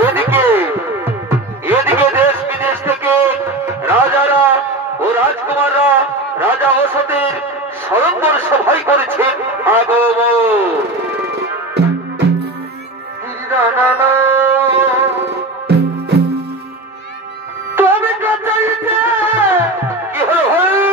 এদিকে এদিকে দেশ বিদেশ থেকে রাজারা ও রাজকুমাররা রাজা অশোকের সরম্বর সভায় করেছেন আগমন। কি হলো ভাই?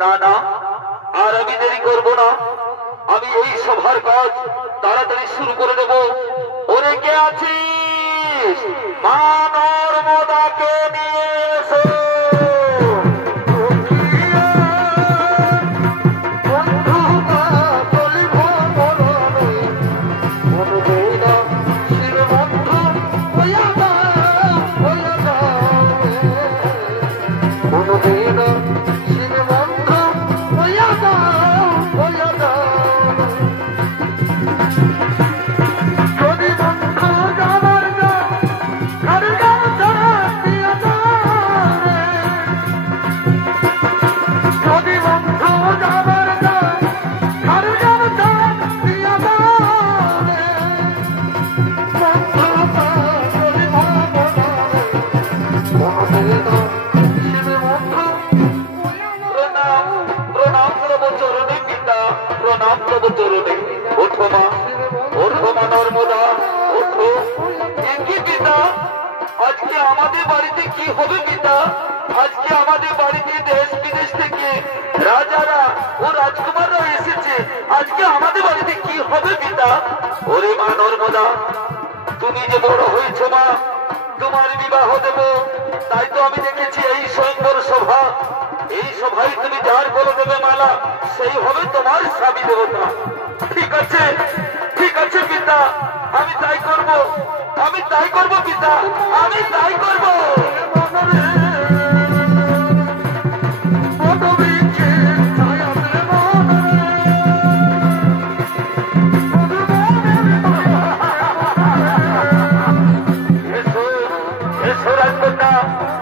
না না আর আমি দেরি করব না, আমি এই সভার কাজ তাড়াতাড়ি শুরু করে দেব। ওরে কে আছিস? মা নর্মদাকে নিয়ে এসো। চরণে। ওঠো মা, ওঠো মা নর্মদা, ওঠো। কি পিতা, আজকে আমাদের বাড়িতে কি হবে পিতা? আজকে আমাদের বাড়িতে দেশ বিদেশ থেকে রাজারা ও রাজকুমাররা এসেছে, আজকে আমাদের বাড়িতে কি হবে পিতা? ওরে মা নর্মদা, তুমি যে বড় হয়েছ মা, তোমার বিবাহ দেব, তাই তো আমি দেখেছি এই স্বয়ংবর সভা, এই সভায় তুমি যার বলে দেবে মালা, সেই হবে তোমার স্বামী দেবতা। ঠিক আছে, ঠিক আছে পিতা, আমি তাই করব, আমি তাই করব পিতা, আমি তাই করব।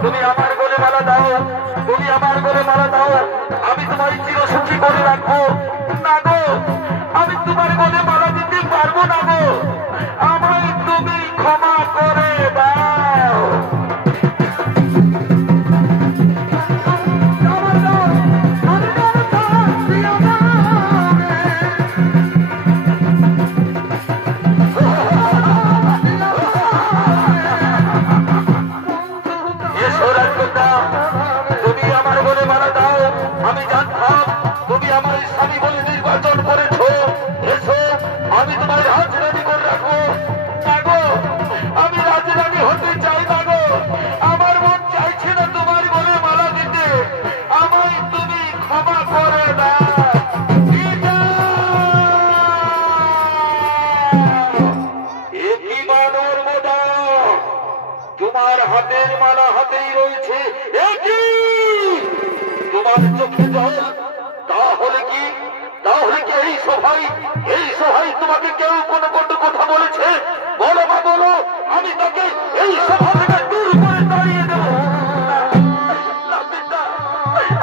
তুমি আমার গলে মালা দাও, তুমি আমার গলে মালা দাও, আমি তোমার চিরসুখী করে রাখবো। না গো, আমি তোমার গলে মালা দিতে পারবো না গো, আমায় তুমি ক্ষমা করে দাও। তুমি আমার বলে মারা দাও, আমি জানতাম তুমি আমার স্বামী বলে নির্বাচন করেছ। এসো, আমি তোমার রাজরানী করে রাখবো। না গো, আমি রাজরানী হতে চাই না গো, আমার মন চাইছে না তোমার বলে মালা দিতে, আমায় তুমি ক্ষমা করে দাও। একই মানর মোদা, তোমার হাতের মালা হাতেই রয়েছে, একই তোমার চোখে জল। তাহলে কি, তাহলে কি এই সভায় তোমাকে কেউ কোনো কটু কথা বলেছে? বলো মা বলো, আমি তাকে এই সভা থেকে দূর করে দাঁড়িয়ে দেব।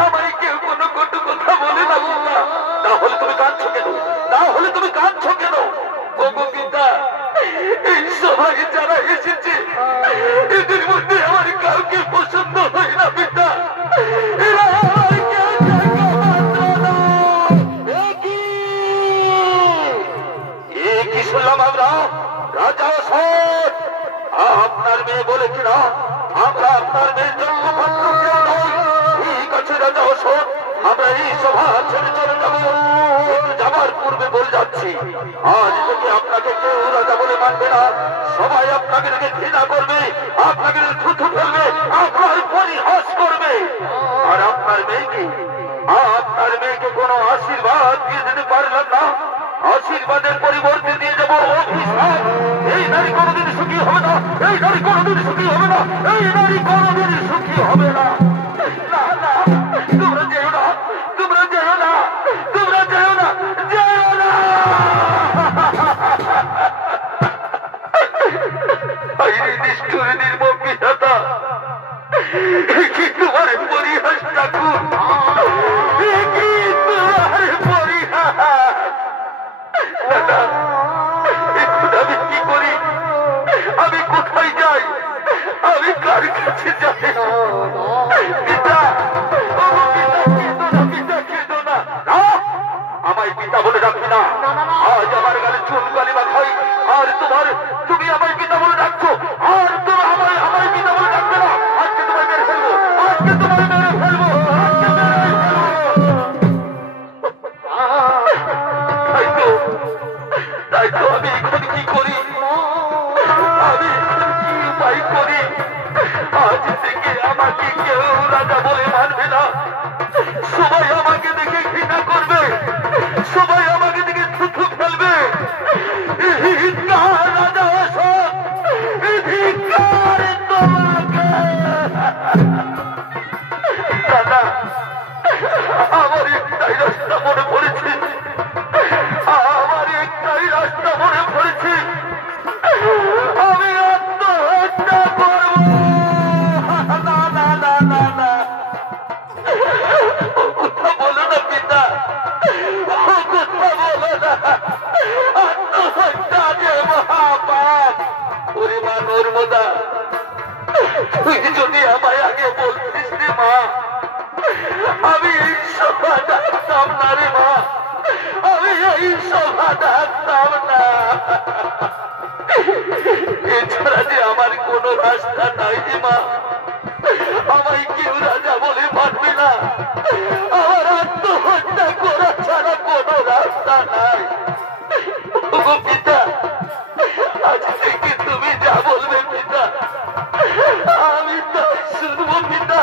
আমায় কেউ কোনো কটু কথা বলে না বৌমা। তাহলে তুমি কাঁদছো কেন? তাহলে তুমি কাঁদছো কেন? ওগো পিতা, এই সভায় যারা এসেছে এদের মধ্যে আমার কাউকে পছন্দ হয় না পিতা, এরা আমার কেউ জায়গা মাত্র না। কি শুনলাম আমরা? রাজা অশোক, আপনার মেয়ে বলে কিনা আমরা আপনার মেয়ের জন্মপত্র কেউ নই। ঠিক আছে রাজা অশোক, আমরা এই সভা ছেড়ে চলে যাব, কিন্তু যাবার পূর্বে বলে যাচ্ছি, আজ থেকে আপনাকে কেউ রাজা বলে মানবে না। সবাই আপনাকে দেখে ঘৃণা করবে, আপনাকে থুথু ফেলবে, আপনার পরিহাস করবে। আর আপনার মেয়েকে কোনো আশীর্বাদ দিয়ে দিতে পারলাম না, আশীর্বাদের পরিবর্তে দিয়ে যাবো অভিশাপ। এই নারী কোনোদিন সুখী হবে না, এই নারী কোনোদিন সুখী হবে না, এই নারী কোনোদিন সুখী হবে না। তোমরা যেও না, তোমরা যেও না, তোমরা যেও না, যেও না। নিষ্ঠুর নির্মম বিধাতা, কি তোমার পরিহাস ঠাকুর, কি তোমার পরিহাস। এখন আমি কি করি, আমি কোথায় যাই, আমি কার কাছে যাই? পিতা, পিতা খেতো না, আমায় পিতা বলে ডাকবি না। আজ আমার গালে চুন কালিমা খাই, আর তুমি আমায় পিতা বলে ডাকছো, আর তুমি আমায় পিতা বলে ডাকবে না। আজকে তোমায় মেরে ফেলবো, আজকে তোমায় মেরে ফেলবো, আজকে মেরে ফেলবো। তাই তো আমি এখন কি করি, আমি এখন কি উপায় করি? আজ থেকে আমাকে কেউ রাজা বলে মানবে না, সবাই আমাকে দেখে ঘৃণা করবে, সবাই আমাকে দেখে থুথু ফেলবে। রাজা অশোক, দাও না। এছাড়া যে আমার কোনো রাস্তা নাই রে মা। আমায় কেউ রাজা বলে মানবে না। আমার আত্মহত্যা করা ছাড়া কোনো রাস্তা নাই। ওগো পিতা, আজ থেকে তুমি যা বলবে পিতা আমি তাই শুনবো পিতা।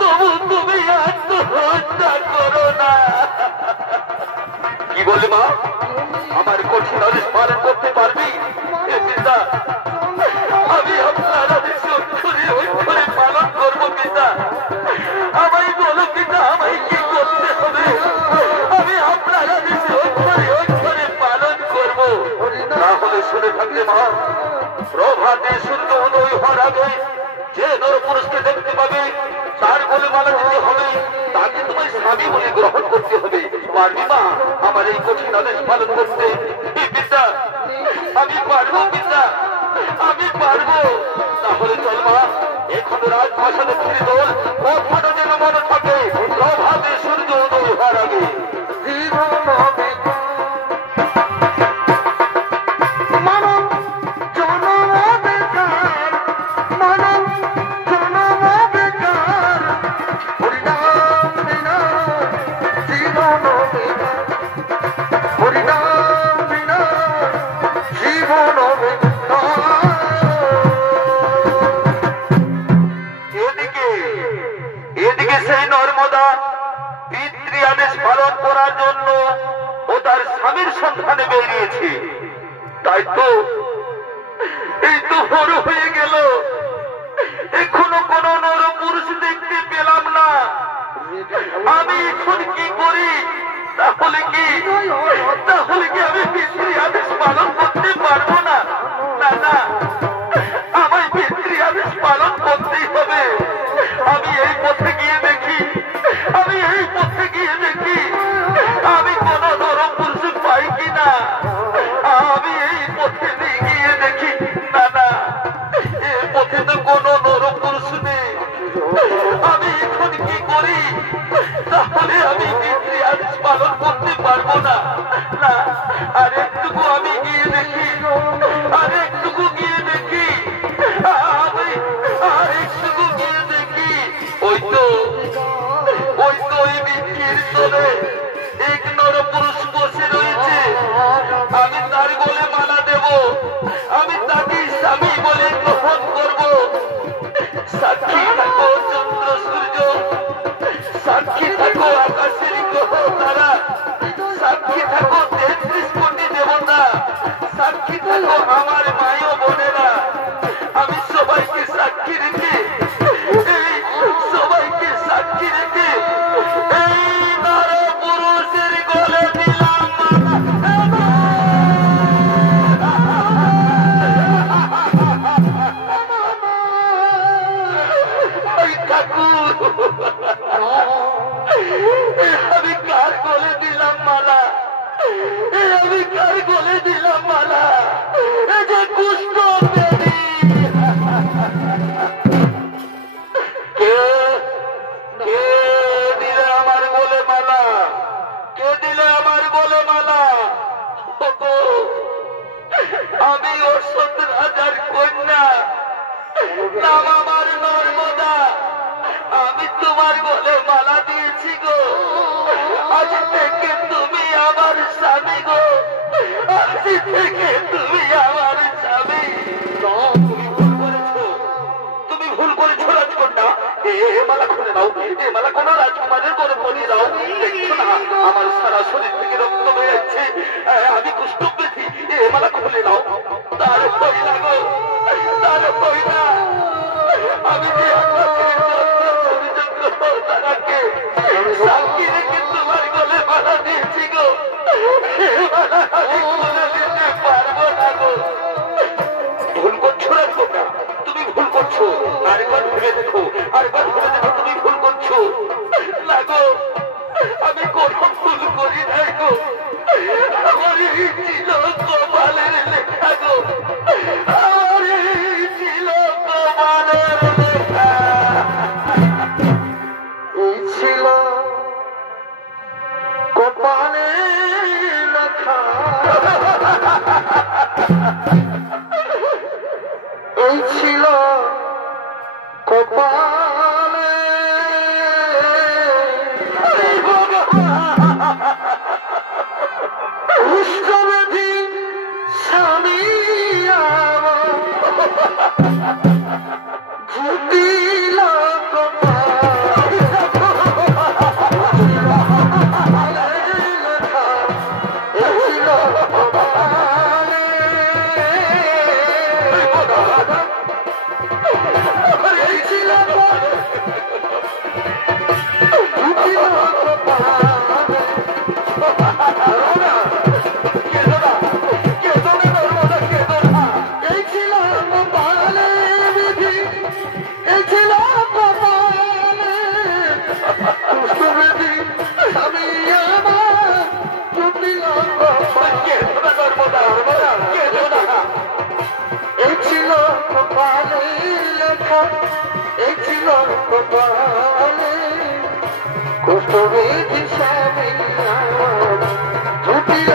তবু তুমি আত্মহত্যা করো না। কি বললি মা? আমার কঠিন আদেশ পালন করতে পারবি? পিতা, আমি আপনার আদেশ অক্ষরে অক্ষরে পালন করবো পিতা। আমায় বলো পিতা, আমায় কি করতে হবে? আমি আপনার আদেশ অক্ষরে অক্ষরে পালন করবো। তাহলে শুনে থাকলে মা, প্রভাতে সূর্য উদয় হওয়ার আগে যে নরপুরুষকে দেখতে পাবে তার বলে মালা দিতে হবে, তাকে তোমায় স্বামী বলে গ্রহণ করতে হবে। পারবি মা আমার এই কঠিন আদেশ পালন করতে? পিতা, আমি পারবো পিতা, আমি পারবো। তাহলে চল মা, এখন রাজপ্রাসাদে ফিরে দোল। কথাটা যেন মনে থাকে, প্রভাতে সূর্য উদয় হওয়ার আগে। এদিকে সেই নর্মদা পিতৃ আদেশ পালন করার জন্য ও তার স্বামীর সন্ধানে বেরিয়েছে। তাই তো এই তো বড় হয়ে গেল, এখনো কোন নরপুরুষ দেখতে পেলাম না। আমি এখন কি করি? তাহলে কি আমি পিতৃ আদেশ পালন করতে পারবো না? না না, আমায় পিতৃ আদেশ পালন করতেই হবে। আমি এই পথে গিয়ে দেখি, আমি এই পথে গিয়ে দেখি আমি কোন নরপুরুষ পাই কিনা। আমি এই পথে গিয়ে দেখি, না না, এই পথে তো কোন নরপুরুষ নেই। আমি এখন কি করি? তাহলে আমি পিতৃ আদেশ পালন করতে পারবো না। না, আর একটুকু আমি গিয়ে দেখি, আর একটুকু গিয়ে দেখি, আর একটুকু গিয়ে দেখি। ওই তো ওই বৃক্ষের তলে এক নরপুরুষ বসে রয়েছে। আমি তার গলে মালা দেব, আমি তাকে স্বামী বলে গ্রহণ করব। সাক্ষী থাকো চন্দ্র সূর্য, সাক্ষী থাকো আকাশের গ্রহ তারা, সাক্ষী থাকো 33 কোটি দেবতা, সাক্ষী থাকো আমার মায়ও বোনেরা। আমি সবাইকে সাক্ষী রেখে, সবাইকে সাক্ষী রেখে এই নরপুরুষের গলে দিলাম মালা। ঠাকুর, আমি কার গলে দিলাম মালা? আমি কার গলে দিলাম মালা? এ যে কুষ্ঠ দেবী। কে দিলে আমার গলে মালা? কে দিলে আমার গলে মালা? আমি অসৎ রাজার কন্যা, নাম আমার নর্মদা। আমি তোমার গলে মালা দিয়েছি গো। আজ থেকে তুমি আমার স্বামী গো, আজ থেকে তুমি আমার স্বামী। তুমি ভুল করেছো রাজকন্যা। এ মালা খুলে দাও, এ মালা কোনো রাজকুমারের গলে পরিয়ে দাও। দেখছো না আমার সারা শরীর থেকে রক্ত বেয়ে যাচ্ছে, আমি কুষ্ঠ পেয়েছি। এ মালা খুলে দাও। তার হই না গো, তার হই না। আমি যে তারাকে সাক্ষী রেখে তোমার গলে মালা দিয়েছি গো, মালা আমি খুলে দিতে পারবো না গো। ভুল করছো রাজকন্যা, তুমি ভুল করছো। আরেকবার ভেবে দেখো, আরেকবার ভেবে দেখো, তুমি ভুল করছো। না গো, আমি কোনো ভুল করি নাই গো। আমার এই ছিল কপালের লেখা গো, আমার এই ছিল কপালের লেখা। এই ছিল কপালের লেখা। এই ছিল কপালে পুষ্করধি স্বামী জুটিল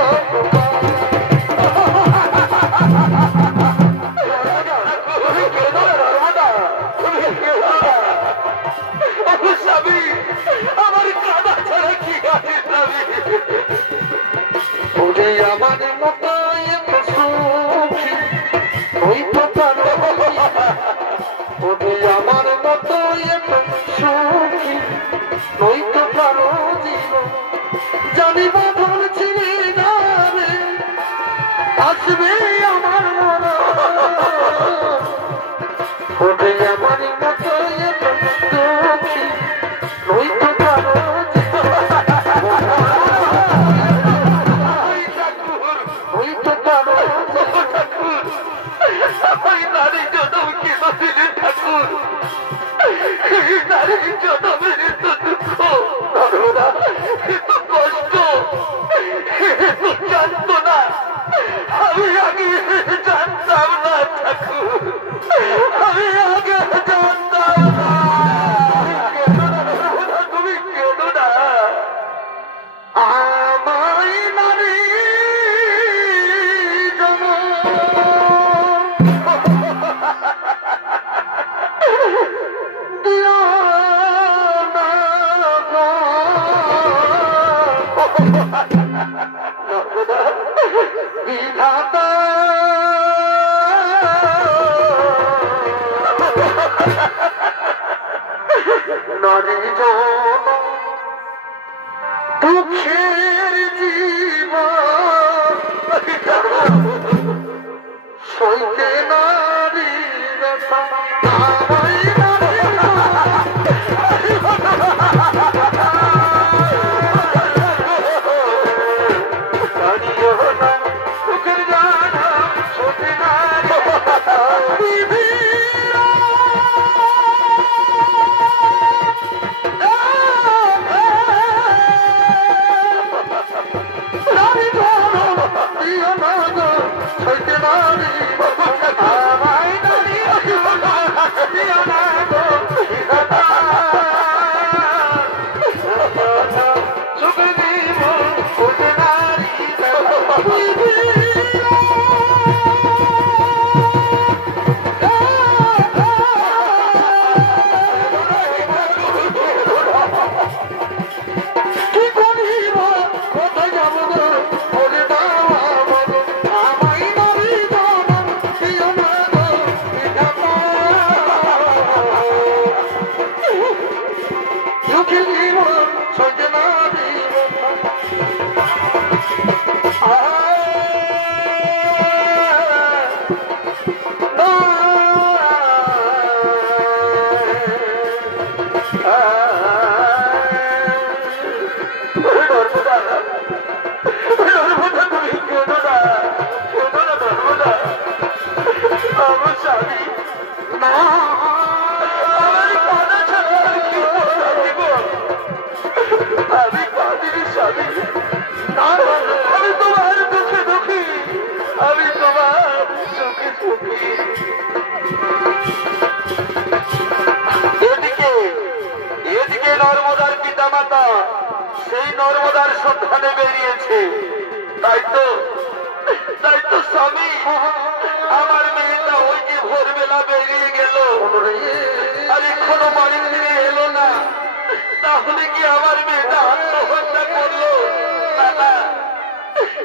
সেই নর্মদার সন্ধানে বেরিয়েছে। তাই তো তাই তো স্বামী আমার মেয়েটা ওই যে ভোরবেলা বেরিয়ে গেল আর এখনো বাড়ি ফিরে এলো না। তাহলে কি আমার মেয়েটা আত্মহত্যা করলো? না না,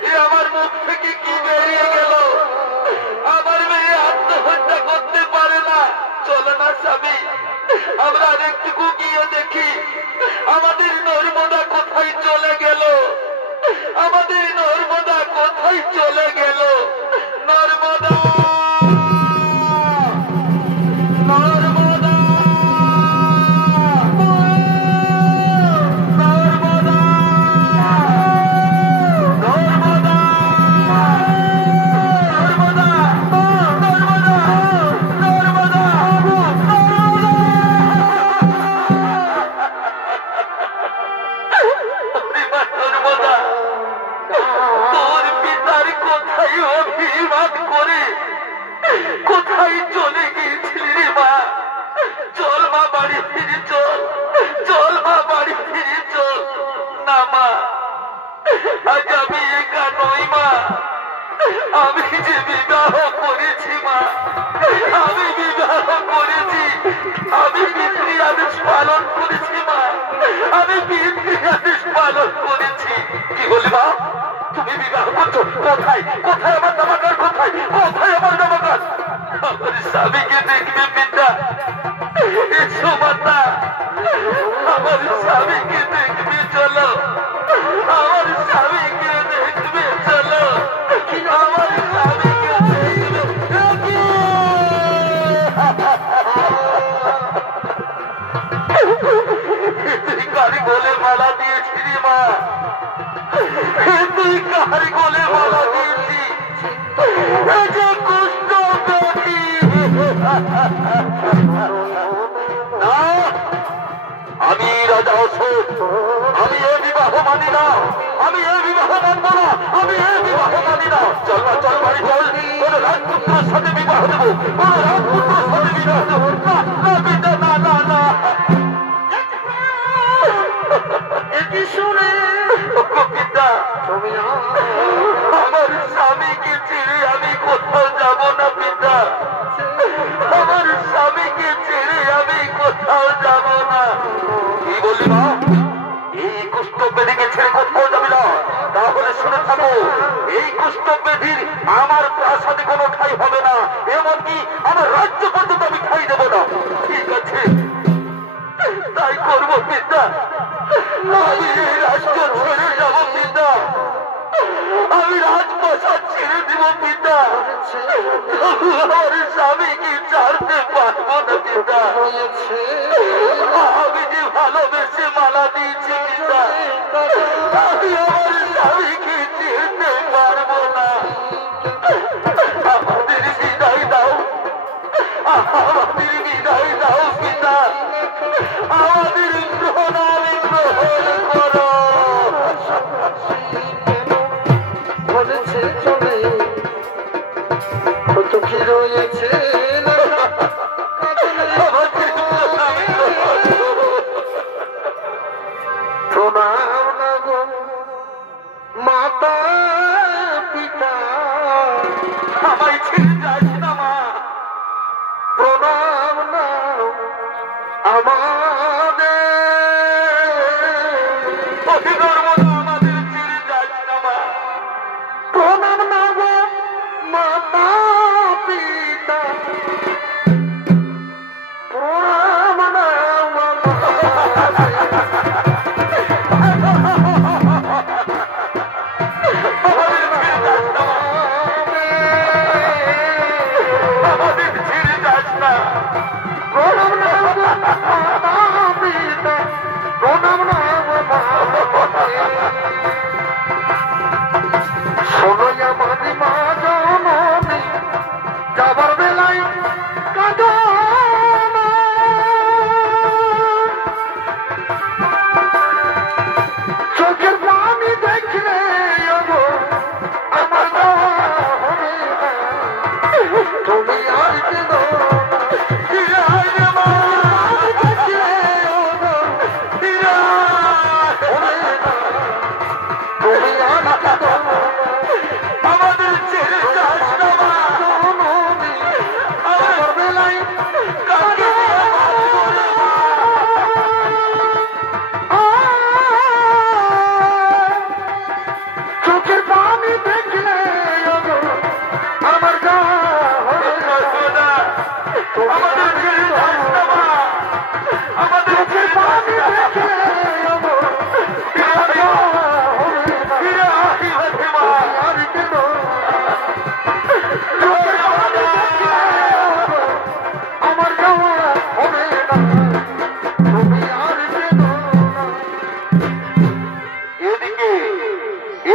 এ আমার মুখ থেকে কি বেরিয়ে গেল? আমার মেয়ে আত্মহত্যা করতে পারে না। চলো না স্বামী, আমরা আরেকটুকু গিয়ে দেখি আমাদের নর্মদা কোথায় চলে গেল। আমাদের নর্মদা কোথায় চলে গেল? নর্মদা, নর্মদা, নর্মদা, নর্মদা, নর্মদা, নর্মদা, নর্মদা, তোর পিতার কোথায় অভিমান করে কোথায় চলে গিয়েছিলি রে মা? চল মা, বাড়ি ফিরে চল, চল মা, বাড়ি ফিরে চল। না মা, আজ আমি একা নই মা, আমি যে বিবাহ করেছি মা, আমি বিবাহ করেছি, আমি পিতৃ আদেশ পালন করেছি মা, আমি পিতৃ আদেশ পালন করেছি। কি বলি মা, তুমি বিবাহ করছো? কোথায় কোথায় আমার জামাকার? কোথায় কোথায় আমার জামাকার? আমার স্বামীকে দেখবে পিতা, এসো মাতা, আমার স্বামীকে দেখবে চলো, আমার স্বামীকে দেখবে চলো, আমার স্বামীকে দেখবে। তুই কারি গলে মালা দিয়েছিলি মা, তুই কারি গলে মালা দিয়েছি, যে কুষ্ঠ ব্যাধি। না, আমি রাজা অশোক, আমি এ বিবাহ মানি না, আমি এ বিবাহ মানব না, আমি এ বিবাহ মানি না। চল না, চল বাড়ি চল, কোন রাজপুত্রের সাথে বিবাহ দেবো, কোন রাজপুত্রের সাথে বিবাহ দেবো না। না পিতা, না না না। এটি শুনে পিতা, তুমি আমার স্বামীকে ছেড়ে আমি কোথাও যাব না পিতা, আমার স্বামীকে ছেড়ে আমি কোথাও যাব না। কি বললি মা? এই কুষ্ঠ বেদিকে ছেড়ে কোথাও যাবি না? তাহলে শুনে থাকো, এই কুষ্ঠ বেদির আমার প্রাসাদে কোনো ঠাই হবে না, এমনকি আমার রাজ্য পর্যন্ত আমি ঠাই দেব না। ঠিক আছে, তাই করবো পিতা, আমি এই রাজ্য ছেড়ে যাব পিতা, আমি রাজপ্রাসাদ ছেড়ে দিব পিতা, আমার স্বামীকে ছাড়তে পারবো না পিতা। আমি যে ভালোবেসে মালা দিয়েছি পিতা, আমি আমার স্বামীকে ছেড়তে পারবো না। আমাদের বিদায় দাও, আমাদের বিদায় দাও পিতা, আমাদের প্রণামী গ্রহণ করো। বলেছে চলে কত কি রয়েছে, প্রণাম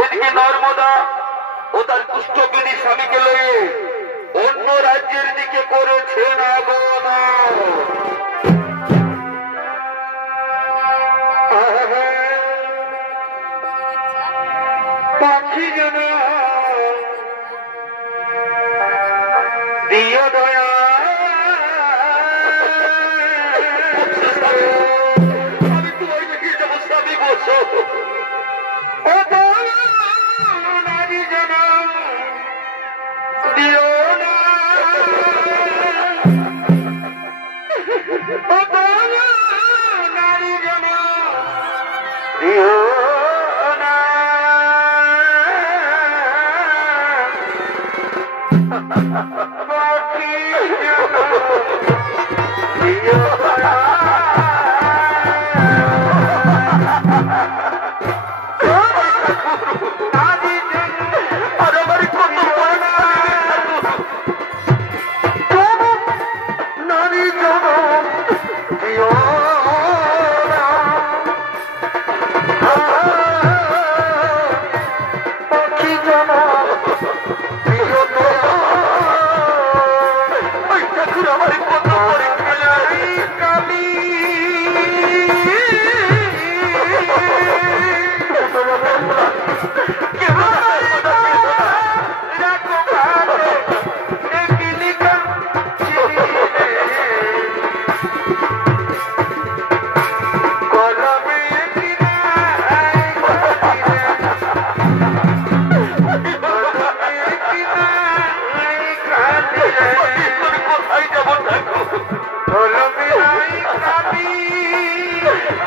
এদিকে নর্মদা ও তার কুষ্ঠবিনী স্বামীকে লয়ে অন্য রাজ্যের দিকে করেছেন আগমন। পাখি যেন দিও দয়া, আমি তোমার দেখে যাবো স্বামী বসো। ও নারী যেন দিও না, ও নারী যেন দিও না। পাখি যেন দিও না,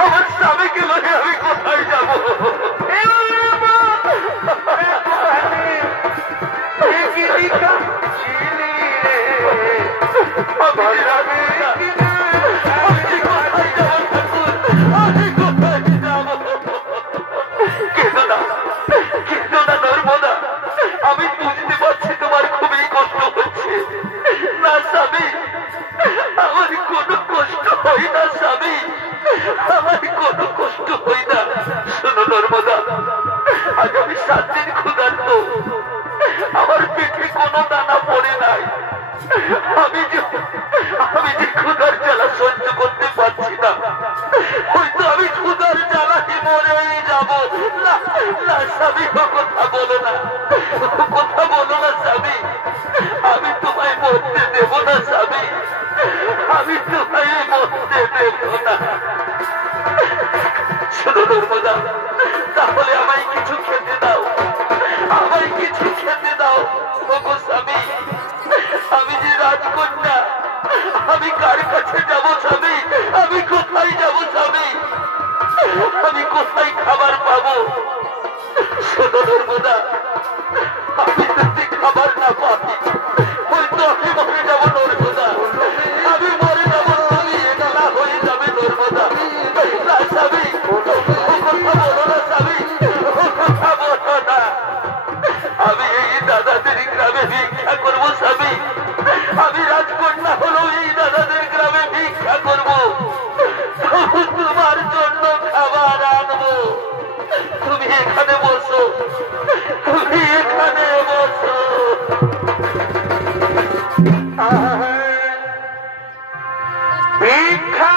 আমার স্বামীকে লয়ে আমি কোথায় যাবো? নর্মদা, আমি বুঝতে পারছি তোমার খুবই কষ্ট হচ্ছে। না স্বামী, আমার কোনো কষ্ট হয় না স্বামী, আমার কোনো কষ্ট হয় না। শোনো নর্মদা, আজ আমি 7 দিন ক্ষুধার্ত, আমার পেটে কোনো দানা পড়ে নাই। আমি যে ক্ষুধার জ্বালা সহ্য করতে পারছি না, হয়তো আমি ক্ষুধার জ্বালাতে মরেই যাব। না না স্বামী, কথা বলো না, কথা বলো না স্বামী, আমি তোমায় মরতে দেব না স্বামী, আমি তোমায় মরতে দেব না। শোনো নর্মদা, তাহলে আমায় কিছু খেতে দাও, আমায় কিছু খেতে দাও। ওগো স্বামী, আমি যে রাজকন্যা, আমি কার কাছে যাব স্বামী? আমি কোথায় যাব স্বামী? আমি কোথায় খাবার পাবো? শোনো নর্মদা, আমি যদি খাবার না পাই, হয়তো আমি মরে যাব নর্মদা, আমি মরে যাব স্বামী, একা হয়ে যাবে নর্মদা। না স্বামী, কথা বলো না স্বামী, কথা বলো না। আমি এই দাদাদের গ্রামে ভিক্ষা করবো স্বামী, আমি রাজকন্যা হলো এই দাদাদের গ্রামে ভিক্ষা করবো, তোমার জন্য খাবার আনবো। তুমি এখানে বসো, তুমি এখানে বসো। ভিক্ষা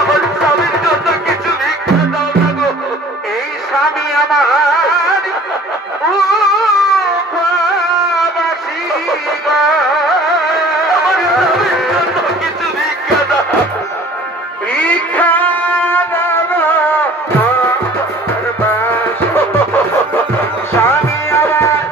আমার স্বামীর জন্য কিছু ভিক্ষা দাও না গো। এই স্বামী আমার আমার স্বামীর জন্য কিছু ভিক্ষা দাও, ভিক্ষা স্বামী আমার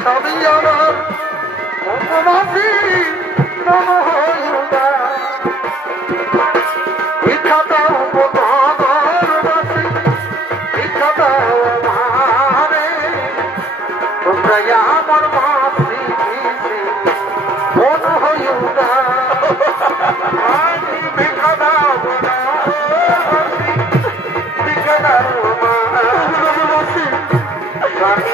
স্বামী আমার উপবাসী নম হইবা ভিক্ষা দাও বনগরবাসী ভিক্ষা দাও আমারে তোমরা আমার মাসি ভিসি বন হইবা ভিক্ষা দাও বনগরবাসী ভিক্ষা দাও আমারে স্বামী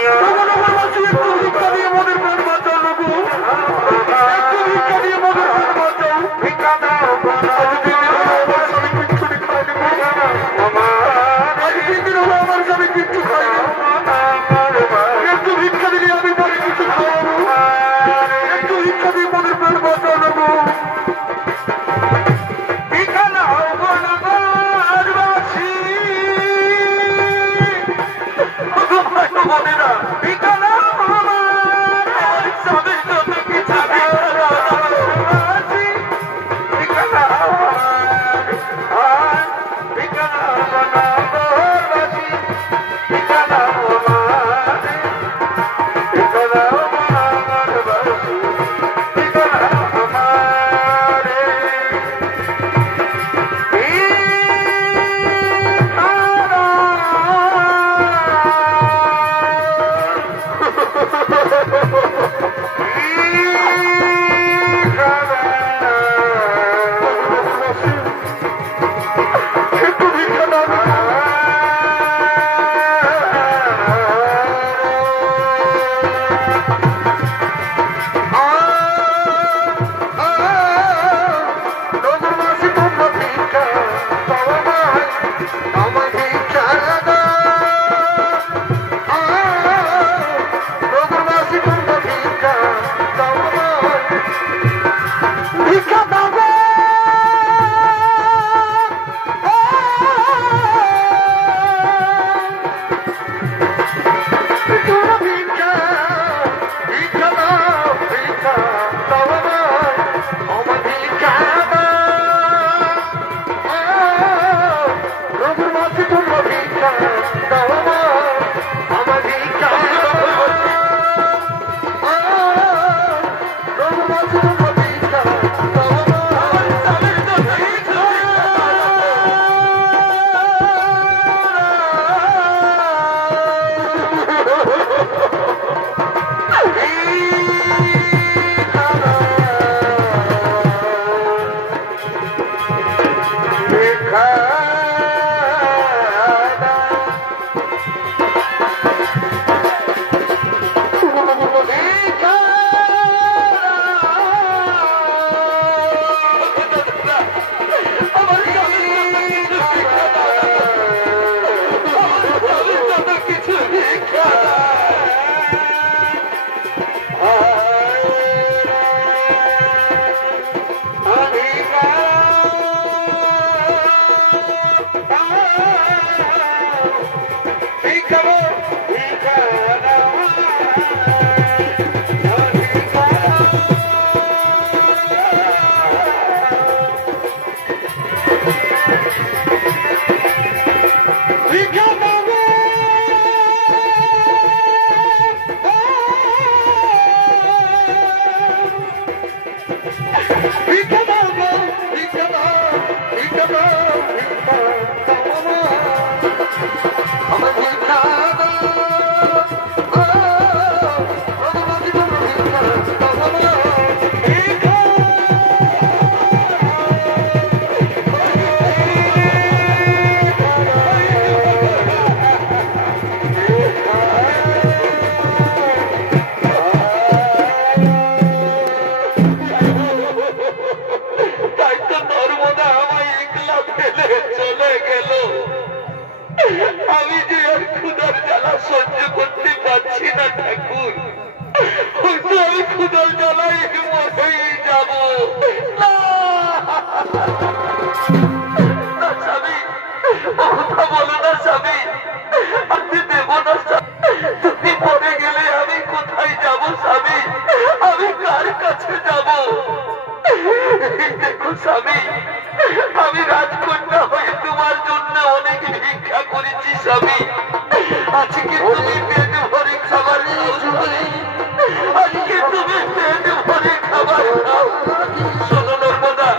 শোনো নর্মদা,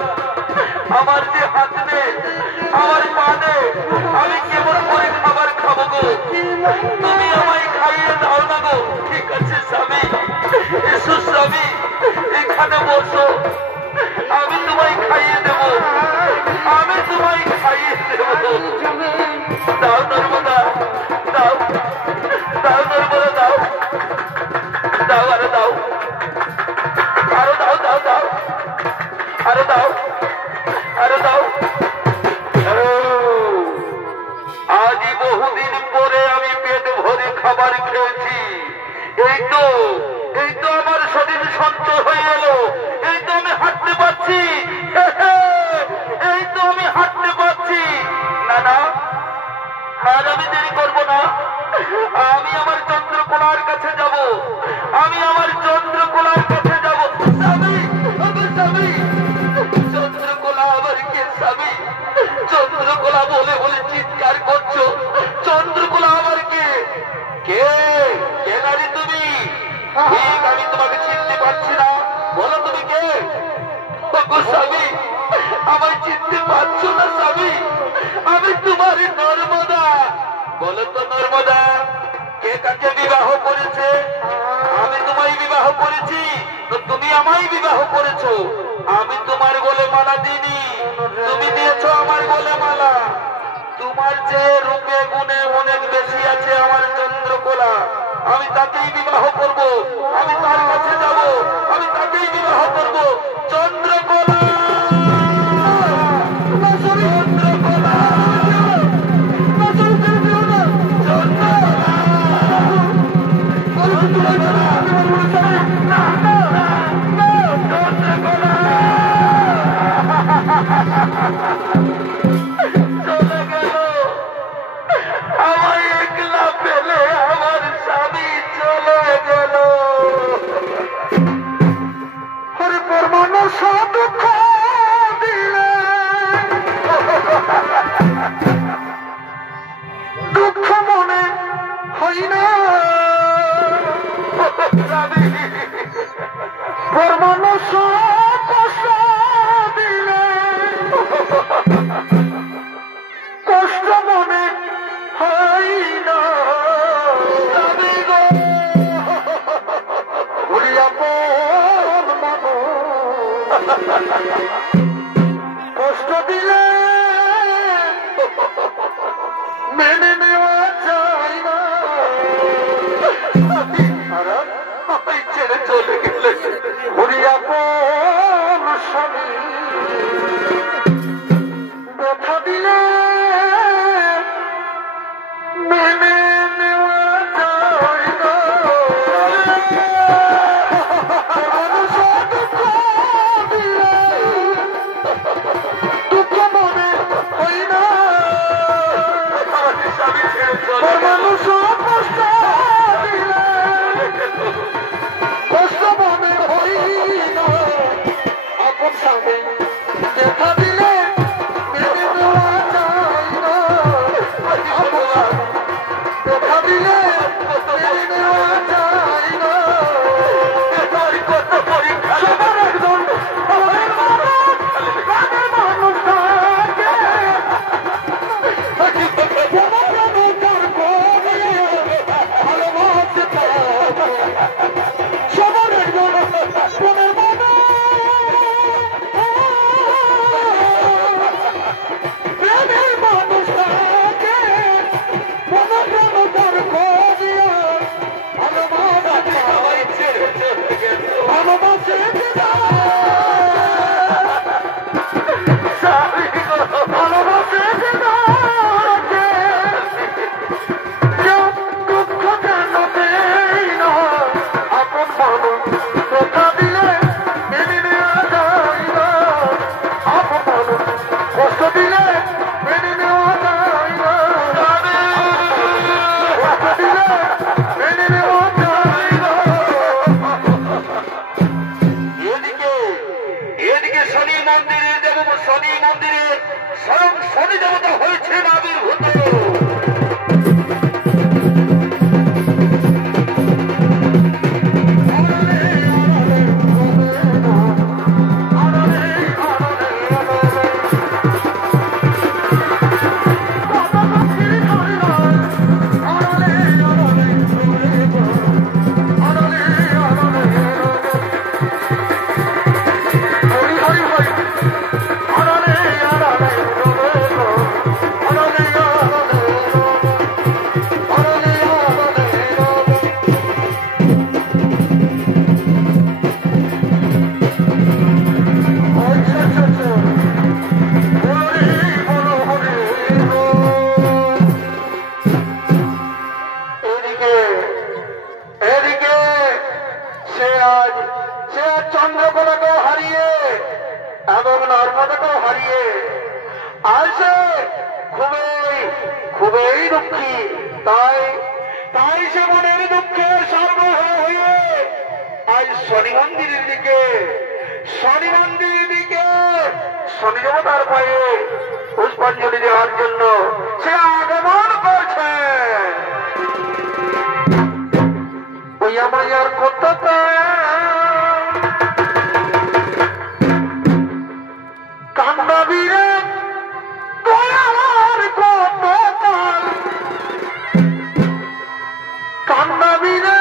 আমার যে হাত নেই, আমার পা নেই, আমি কেমন করে খাবার খাবো গো? তুমি আমায় খাইয়ে দাও না গো। ঠিক আছে স্বামী, এসো স্বামী, এখানে বসো, আমি তোমায় খাইয়ে দেব, আমি তোমায় খাইয়ে দেব। দাও নর্মদা, দাও দাও নর্মদা, দাও দাও, আরো দাও, আরো দাও, দাও দাও, আরো দাও, আরো দাও। আজই বহুদিন পরে আমি পেট ভরে খাবার খেয়েছি। এই তো আমার শরীর সঞ্চয় হয়ে এলো, এই তো আমি হাঁটতে পারছি, এই তো আমি হাঁটতে পারছি। না না, আজ আমি দেরি করবো না, আমি আমার চন্দ্রকোলার কাছে যাব, আমি আমার চন্দ্রকোলার কাছে যাব। স্বামী, স্বামী, চন্দ্রকোলা আবার কে স্বামী? চন্দ্রকোলা বলে বলে চিৎকার করছো, চন্দ্রকোলা আবার কে? কে কে নারী তুমি? ঠিক আমি তোমাকে চিনতে পারছি না, বলো তুমি কে? স্বামী, আমায় চিনতে পারছো না স্বামী? আমি তোমার নর্মদা। বলো তো নর্মদা, কে কাকে বিবাহ করেছে? আমি তোমায় বিবাহ করেছি, তো তুমি আমায় বিবাহ করেছো। আমি তোমার গলে মালা দিইনি, তুমি দিয়েছো আমার গলে মালা। তোমার যে রূপে গুণে অনেক বেশি আছে আমার চন্দ্রকোলা, আমি তাকেই বিবাহ করব, আমি তার কাছে যাব, আমি তাকেই বিবাহ করব। চন্দ্রকোলা, চন্দ্রকোলা, চলে গেল, আমায় একলা পেলে আমার স্বামী চলে গেল। হরে পরমাণু দুঃখ দিলে, দুঃখ মনে হয় না পরমাণু কষ্ট দিলে, কষ্ট মনে হয় না। কষ্ট দিলে মেনে নেওয়া যায় না, ছেড়ে চলে গেলে স্বামী ব্যথা দিলে মেনে নেওয়া যায় না। দুঃখ মনে হয় না, মানুষ কষ্ট দিলে, কষ্ট মনে হয় না। আপন স্বামী দেখা দিলে মেনে নেওয়া যায় না, দেখা দিলে মেনে নেওয়া যায় না। সবার একজন মানুষ থাকে, সবার একজন মনের মনে প্রেমের মানুষ থাকে, মনোপ্রাণতার খোঁজিয়া ভালোবাসে, ভালোবাসে ভালোবাসে কেউ দুঃখ যেন দেই না, আপন সে আজ চন্দ্রকোনাকেও হারিয়ে এবং নর্মদাকেও হারিয়ে আজ সে খুবই দুঃখী। তাই সে মনের দুঃখের সর্বহ হয়ে আজ শনি মন্দিরের দিকে শনি দেবতার পায়ে পুষ্পাঞ্জলি দেওয়ার জন্য সে আগমন করছে। ওই আমার কত কান্দাবীরে দয়ার কত কান্দাবীরে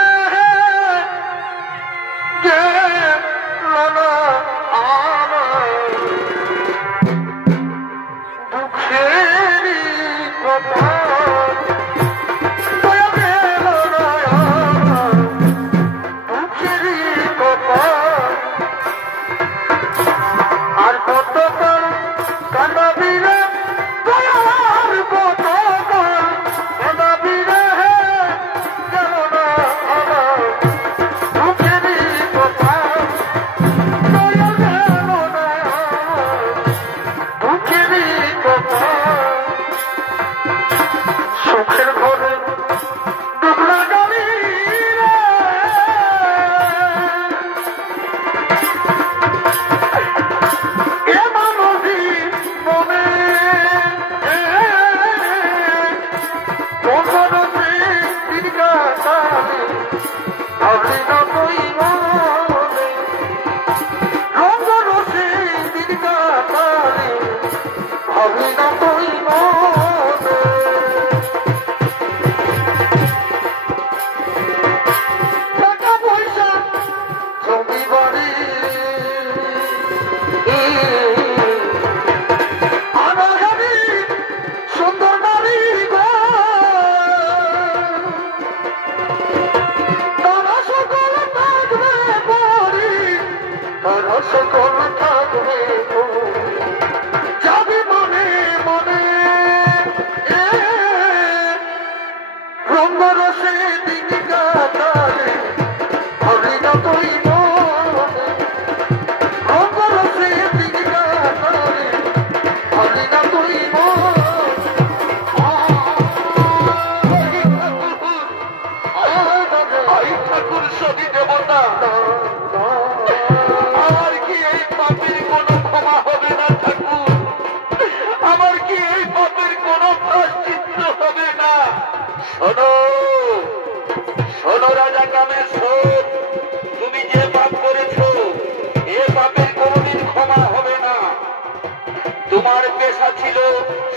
তোমার পেশা ছিল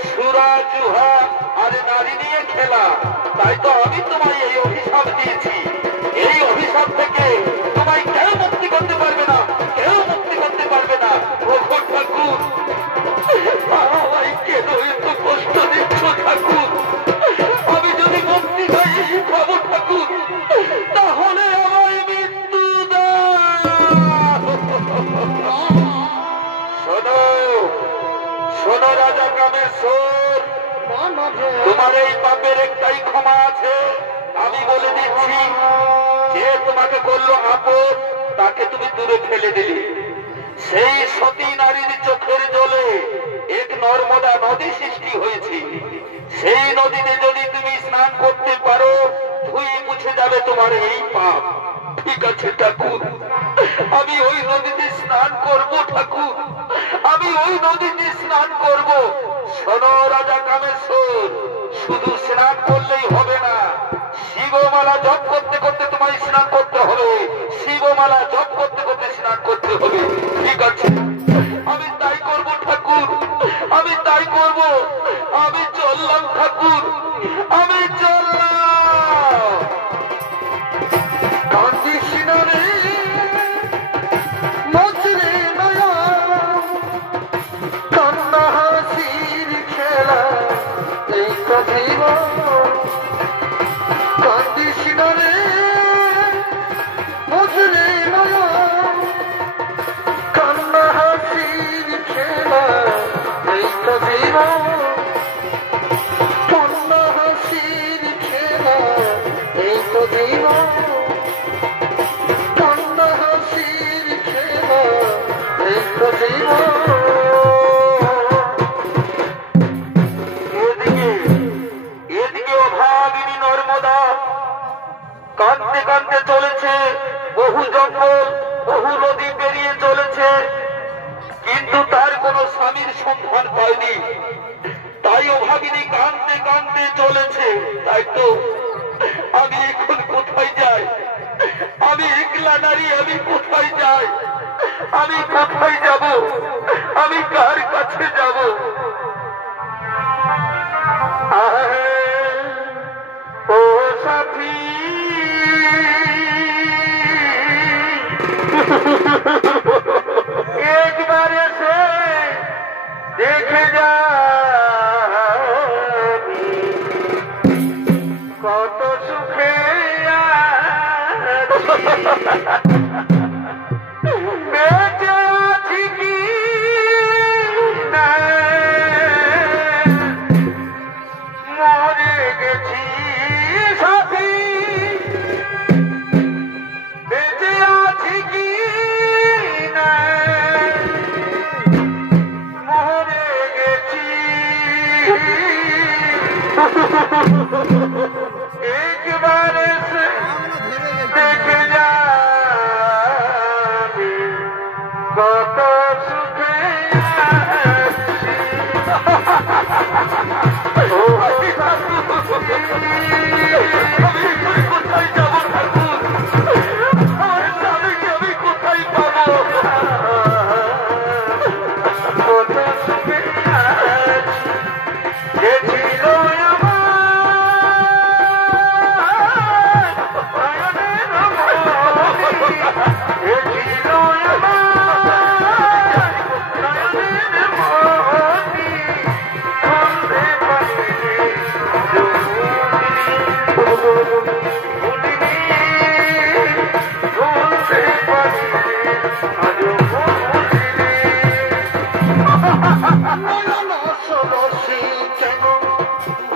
সুরা জুহা আর নারী নিয়ে খেলা, তাই তো আমি তোমায় এই অভিশাপ দিয়েছি। এই অভিশাপ থেকে তোমায় কেউ মুক্তি করতে পারবে না, কেউ মুক্তি করতে পারবে না। প্রভু ঠাকুর, আমায় কেন এত কষ্ট দিচ্ছ ঠাকুর? আমি যদি মুক্তি পাই প্রভু ঠাকুর, তাহলে আমায় মৃত্যু শোনো রাজা কামেশ্বর, তোমার এই পাপের একটাই ক্ষমা আছে। আমি বলে দিচ্ছি, যে তোমাকে করলো আপদ তাকে তুমি দূরে ফেলে দিলে। সেই সতী নারীর চোখের জলে এক নর্মদা নদী সৃষ্টি হয়েছে। সেই নদীতে যদি তুমি স্নান করতে পারো, ধুয়ে মুছে যাবে তোমার এই পাপ। ঠিক আছে ঠাকুর, আমি ওই নদীতে স্নান করব ঠাকুর, আমি ওই নদীতে স্নান করব। শোনো রাজা কামেশ্বর, শুধু স্নান করলেই হবে না, শিবমালা জপ করতে করতে তোমায় স্নান করতে হবে। শিবমালা জপ করতে করতে স্নান করতে হবে। ঠিক আছে, আমি তাই করব ঠাকুর, আমি তাই করব। আমি চললাম ঠাকুর, আমি চললাম। কৃষ্ণ রে মজরে মায়া, কান্না হাসির খেলা, এই তো জীবন। কৃষ্ণ রে মজরে মায়া, বহু জঙ্গল বহু নদী পেরিয়ে চলেছে, কিন্তু তার কোনো স্বামীর সন্ধান পায়নি। তাই অভাগিনী কাঁদতে কাঁদতে চলেছে। তাই তো আমি এখন কোথায় যাই? আমি একলা নারী, আমি কোথায় যাই? আমি কোথায় যাব? আমি কার কাছে যাব? ও সাথী, একবার এসে দেখে যা কত সুখে বেঁচে আছি কি না মরে গেছি সাথী, বেঁচে আছি কি না মরে গেছি। একবার এসে দেখে যাবি কত সুখে কোথায় যাব ঠাকুর? আমার স্বামীকে আমি কোথায় পাবো? কত সুখে যে ছিল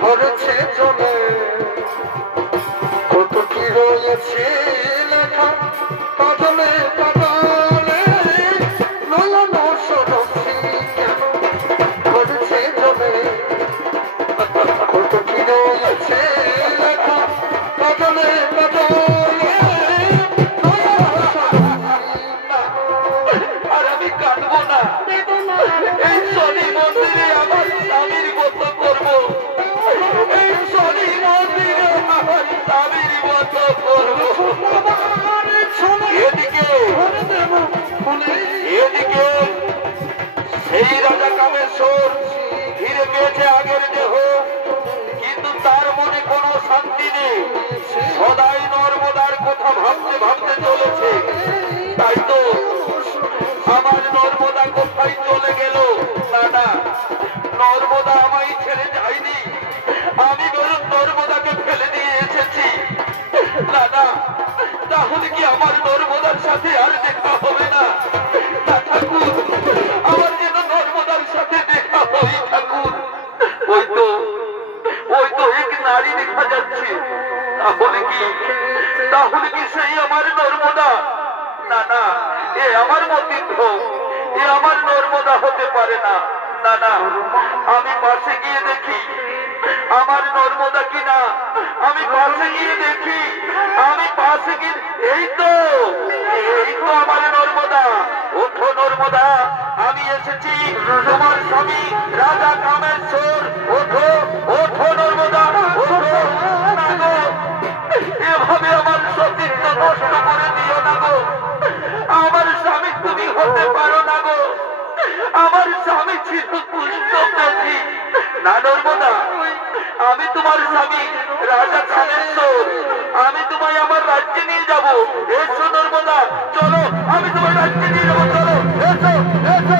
ধরেছে জলে কত কি রয়েছে লেখা পাতলে পাতলে নয়ন সরসী কেন ধরেছে জলে কত কি রয়েছে লেখা পাতলে পাতলে আর আমি কাঁদবো না। এই শনি মন্দিরে আমার স্বামীর মতো করবো, এই শনি মন্দিরে আমার স্বামীর মতো করবো। এদিকে এদিকে সেই রাজা কামেশ্বর ফিরে পেয়েছে আগের দেহ, কিন্তু তার মনে কোনো শান্তি নেই। সদাই নর্মদার কথা ভাবতে ভাবতে চলেছে। তাই তো আমার নর্মদা কোথায় চলে গেল? না না, নর্মদা আমায় ছেড়ে যায়নি, আমি বরং নর্মদাকে ফেলে দিয়ে এসেছি। না না, তাহলে কি আমার নর্মদার সাথে আর দেখা হবে না? না ঠাকুর, আমার যেন নর্মদার সাথে দেখা হয় ঠাকুর। ওই তো এক নারী দেখা যাচ্ছে। তাহলে কি সেই আমার নর্মদা? না না, এ আমার মতিদ্ধ, এ আমার নর্মদা হতে পারে না। না না, আমি পাশে গিয়ে দেখি আমার নর্মদা কিনা। আমি পাশে গিয়ে দেখি, আমি পাশে গিয়ে এই তো আমার নর্মদা। ওঠো নর্মদা, আমি এসেছি তোমার স্বামী রাজা কামেশ্বর। ওঠো ওঠো নর্মদা, ওঠো না গো, এভাবে আমার সতীত্ব নষ্ট করে দিও না গো। আমার স্বামী তুমি হতে পারো না গো, আমার স্বামী ছিল পুষ্টব্রতী। না নর্মদা, আমি তোমার স্বামী রাজা কামেশ্বর, আমি তোমায় আমার রাজ্যে নিয়ে যাব। এসো নর্মদা, চলো, আমি তোমার রাজ্যে নিয়ে যাবো। চলো, এসো এসো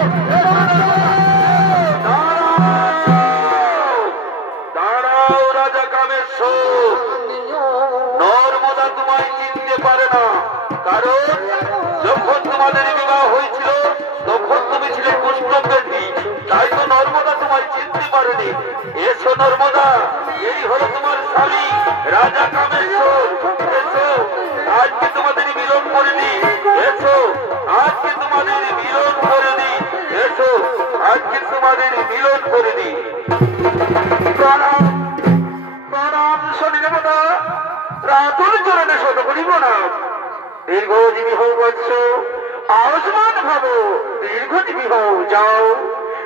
দাঁড়াও রাজা কামেশ্বর। নর্মদা তোমায় চিনতে পারে না, কারণ যখন তোমাদের বিবাহ হয়েছিল তখন তুমি ছিলে পুষ্টব্রতী। তাই তো নর্মদা তোমায় চিনতে পারেনি। এসো নর্মদা, এই হলো তোমার স্বামী রাজা কামেশ্বর। এসো, আজকে তোমাদের মিলন করে দি। এসো, আজকে তোমাদের মিলন করে দি। এসো, আজকে তোমাদের মিলন করে দি। প্রণাম প্রণাম শনি দেবতা, রাতুল চরণে শত করি প্রণাম। এই দীর্ঘজীবী হও বৎস, আয়ুষ্মান ভাব, দীর্ঘজীবী হও। যাও,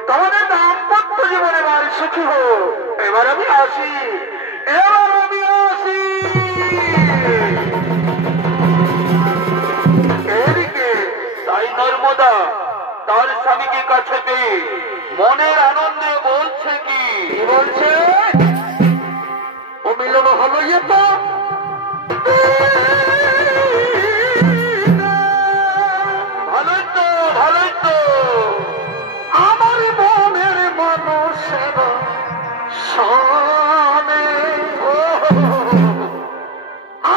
তোমাদের দাম্পত্য জীবন এবার সুখী হোক। এবার আমি আসি, এবার আমি আসি। এদিকে তাই নর্মদা তার স্বামীকে কাছে পেয়ে মনের আনন্দে বলছে কি বলছে, ও মিলন হলো ইয়ে তো ভালোই তো, ভালোই তো। আমার মনের মানুষের সামনে,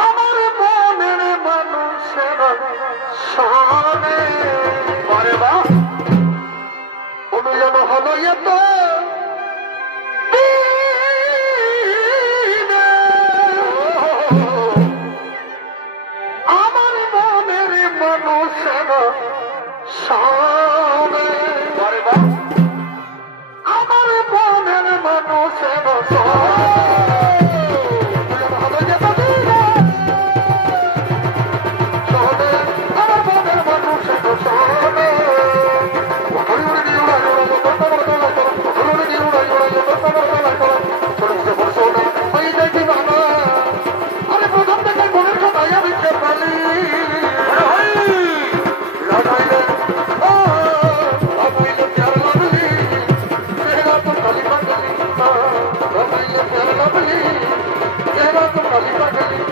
আমার মনের মানুষের সামনে, আরে বাহ, ও মিলন হলো ইয়ে তো আমার মনের মানুষের সামনে, আরে বাহ, আমার মনের মানুষের Lovely,